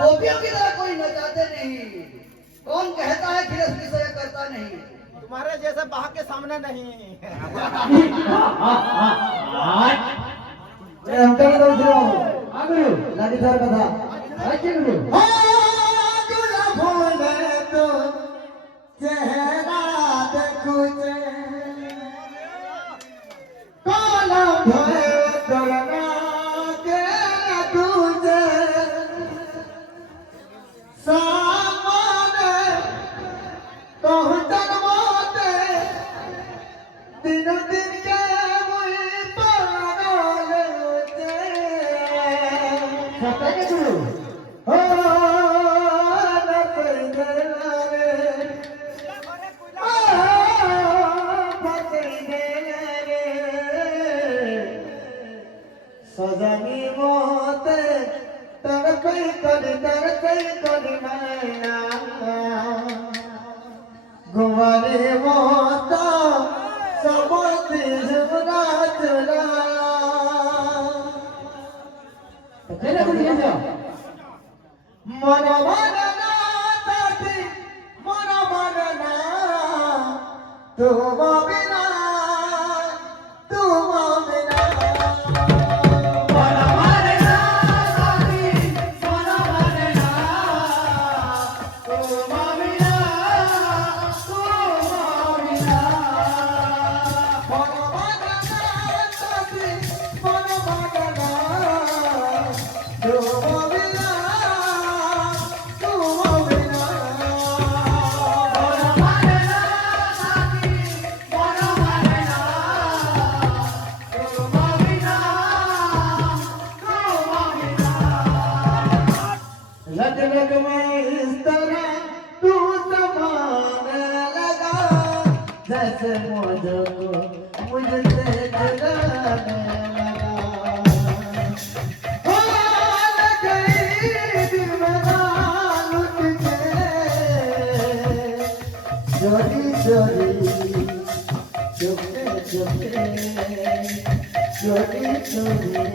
गोपियों की तरह कोई नचाते नहीं। कौन कहता है गृहस्थ की सेवा करता नहीं? तुम्हारे जैसे बाह के सामने नहीं। लाठी सर कथा चेहरा देखो सजनी मोते तरकई कर मैया गुवारे मोता समोती जुमना चला मन मनना ताती मन मनना तुम बिना लगभग में इस तरह तू समाने लगा जैसे मुझको मुझसे जुड़ाने लगा। हाल गई दिल में लुट के चोरी चोरी चुपके चुपके चोरी चोरी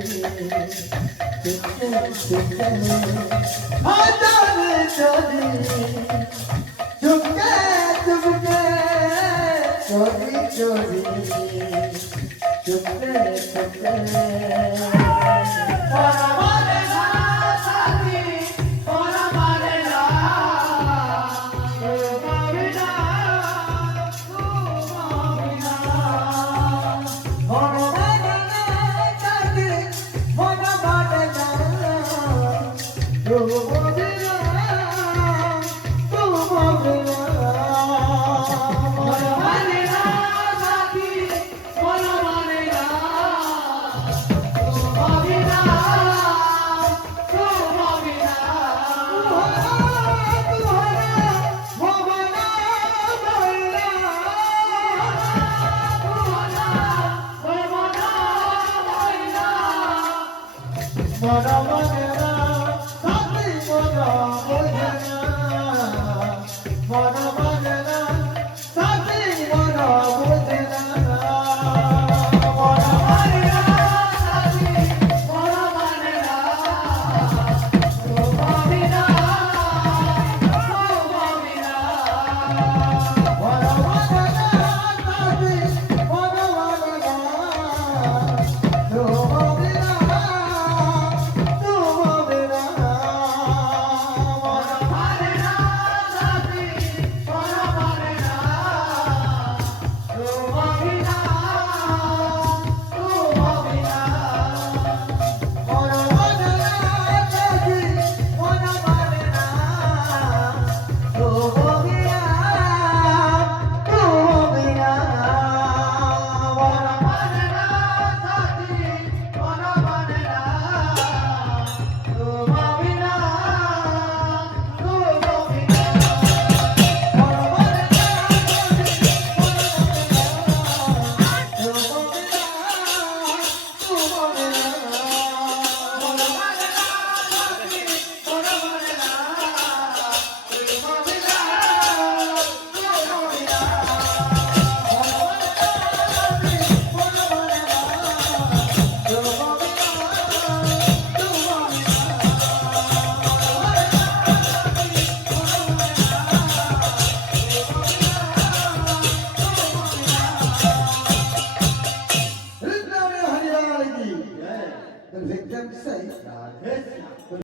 एकदम सही राधे श्याम।